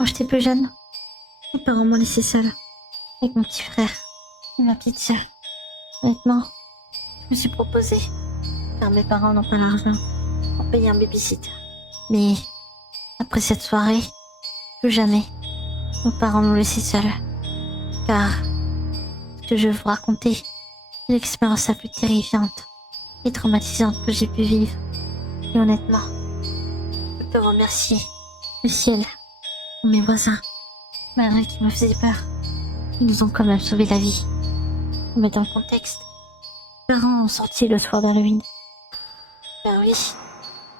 Quand j'étais plus jeune, mes parents m'ont laissé seule avec mon petit frère et ma petite sœur. Honnêtement, je me suis proposée, car mes parents n'ont pas l'argent pour payer un babysitter. Mais après cette soirée, plus jamais, nos parents m'ont laissé seule. Car ce que je vais vous raconter est l'expérience la plus terrifiante et traumatisante que j'ai pu vivre. Et honnêtement, je peux remercier le ciel pour mes voisins, malgré qu'ils me faisaient peur. Ils nous ont quand même sauvé la vie. Pour mettre dans le contexte, mes parents ont sorti le soir d'Halloween. Ben oui,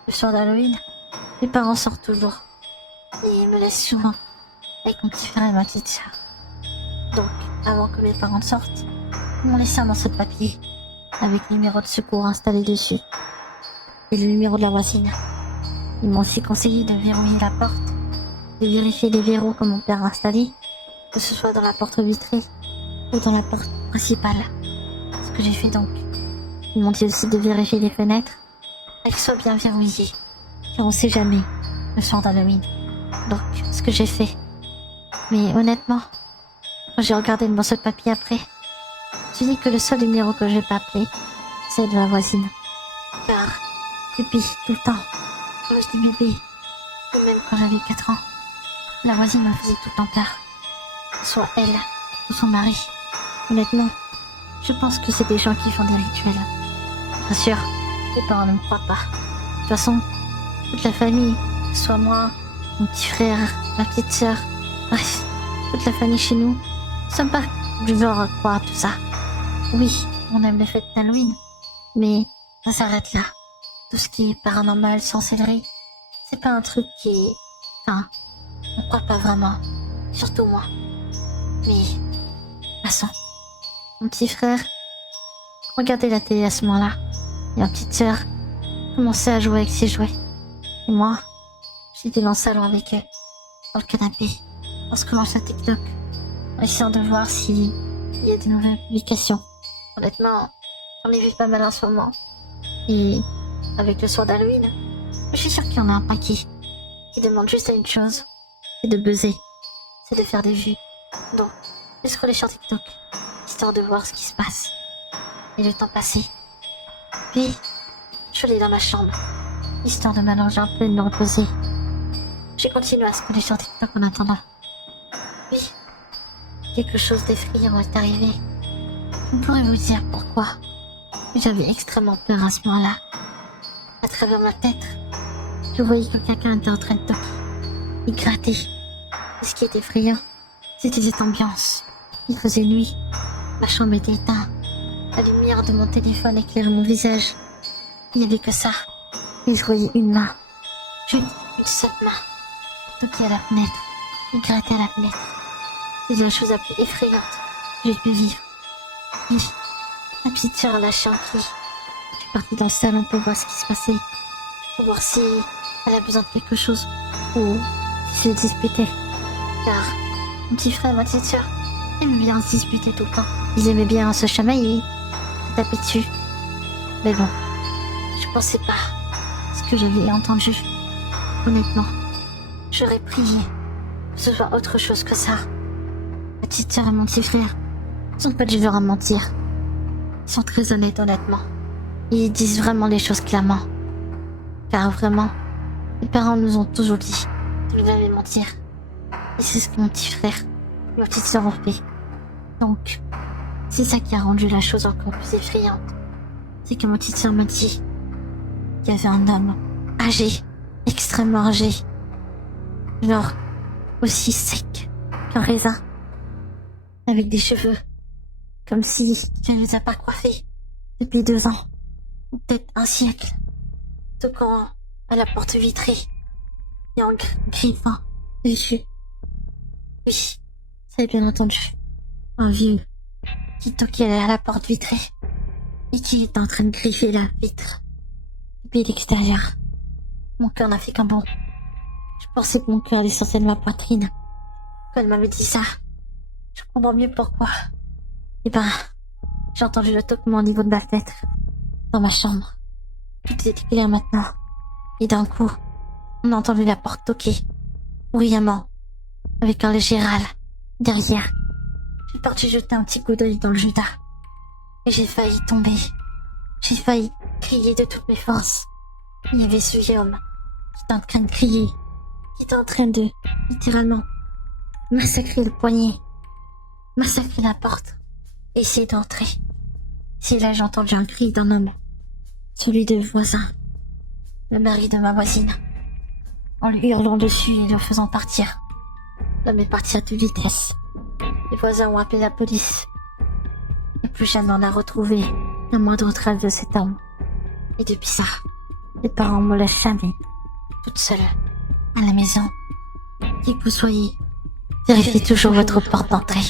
le soir d'Halloween, mes parents sortent toujours. Et ils me laissent souvent avec mon petit frère et ma petite sœur. Donc, avant que mes parents sortent, ils m'ont laissé un morceau de papier avec le numéro de secours installé dessus et le numéro de la voisine. Ils m'ont aussi conseillé de verrouiller la porte, de vérifier les verrous que mon père a installés, que ce soit dans la porte vitrée ou dans la porte principale. Ce que j'ai fait donc. Ils m'ont dit aussi de vérifier les fenêtres, qu'elles soient bien verrouillées, car on sait jamais le soir d'Halloween. Donc, ce que j'ai fait. Mais honnêtement, quand j'ai regardé le morceau de papier après, j'ai dit que le seul numéro que je vais pas appeler, c'est de la voisine. Car, depuis tout le temps, quand j'étais bébé, et même quand j'avais 4 ans, la voisine me faisait tout le temps peur. Soit elle, ou son mari. Honnêtement, je pense que c'est des gens qui font des rituels. Bien sûr, mes parents ne me croient pas. De toute façon, toute la famille, soit moi, mon petit frère, ma petite sœur, bref, toute la famille chez nous, ne sommes pas du genre à croire à tout ça. Oui, on aime les fêtes d'Halloween, mais ça s'arrête là. Tout ce qui est paranormal, sorcellerie, c'est pas un truc qui est... Enfin, on croit pas vraiment. Surtout moi. Mais, passons. Mon petit frère regardait la télé à ce moment-là. Et ma petite sœur commençait à jouer avec ses jouets. Et moi, j'étais dans le salon avec elle, dans le canapé. On se commence à TikTok, en essayant de voir s'il y a des nouvelles publications. Honnêtement, j'en ai vu pas mal en ce moment. Et avec le soir d'Halloween, je suis sûre qu'il y en a un paquet qui demande juste à une chose, c'est de buzzer, c'est de faire des vues. Donc, j'ai scrollé sur TikTok, histoire de voir ce qui se passe. Et le temps passait. Puis, je suis allée dans ma chambre, histoire de m'allonger un peu et de me reposer. J'ai continué à scroller sur TikTok en attendant. Puis, quelque chose d'effrayant est arrivé. Je ne pourrais vous dire pourquoi, mais j'avais extrêmement peur à ce moment-là. À travers ma tête, je voyais que quelqu'un était en train de toquer. Il grattait. Et ce qui était effrayant, c'était cette ambiance. Il faisait nuit. Ma chambre était éteinte. La lumière de mon téléphone éclairait mon visage. Il n'y avait que ça. Et je voyais une main. Juste une seule main. Toquer à la fenêtre. Et gratter à la fenêtre. C'est la chose la plus effrayante que j'ai pu vivre. Oui, ma petite sœur a lâché un cri. Je suis partie dans le salon pour voir ce qui se passait. Pour voir si elle a besoin de quelque chose. Ou si elle disputait. Car mon petit frère et ma petite sœur aimaient bien se disputer tout le temps. Ils aimaient bien se chamailler, se taper dessus. Mais bon, je pensais pas ce que j'avais entendu. Honnêtement, j'aurais prié que ce soit autre chose que ça. Ma petite sœur et mon petit frère sont pas du genre à mentir. Ils sont très honnêtes, honnêtement. Ils disent vraiment les choses clairement. Car vraiment, mes parents nous ont toujours dit de ne jamais mentir. Et c'est ce que mon petit frère et ma petite sœur ont fait. Donc, c'est ça qui a rendu la chose encore plus effrayante. C'est que ma petite sœur m'a dit qu'il y avait un homme âgé, extrêmement âgé. Genre, aussi sec qu'un raisin. Avec des cheveux. Comme si je ne les ai pas coiffés depuis 2 ans. Ou peut-être un siècle. Toquant à la porte vitrée. Et en griffant dessus. Oui, ça bien entendu. Un vieux qui toquait à la porte vitrée et qui était en train de griffer la vitre depuis l'extérieur. Mon cœur n'a fait qu'un bond. Je pensais que mon cœur descendait de ma poitrine. Quand elle m'avait dit ça, je comprends mieux pourquoi. Et ben, j'ai entendu le toquement au niveau de ma fenêtre, dans ma chambre. Tout était clair maintenant. Et d'un coup, on a entendu la porte toquer, bruyamment, avec un léger râle. Derrière, j'ai parti jeter un petit coup d'œil dans le Judas. Et j'ai failli tomber. J'ai failli crier de toutes mes forces. Il y avait ce Guillaume qui était en train de crier, qui était en train de, littéralement, massacrer le poignet, massacrer la porte, et essayer d'entrer. Si là j'ai entendu un cri d'un homme, celui de voisin, le mari de ma voisine, en lui hurlant dessus et le faisant partir. L'homme est parti à toute vitesse. Les voisins ont appelé la police. Et plus jamais on n'a retrouvé la moindre trace de cet homme. Et depuis ça, les parents me laissent jamais, toute seule, à la maison. Qui que vous soyez, vérifiez toujours votre porte d'entrée.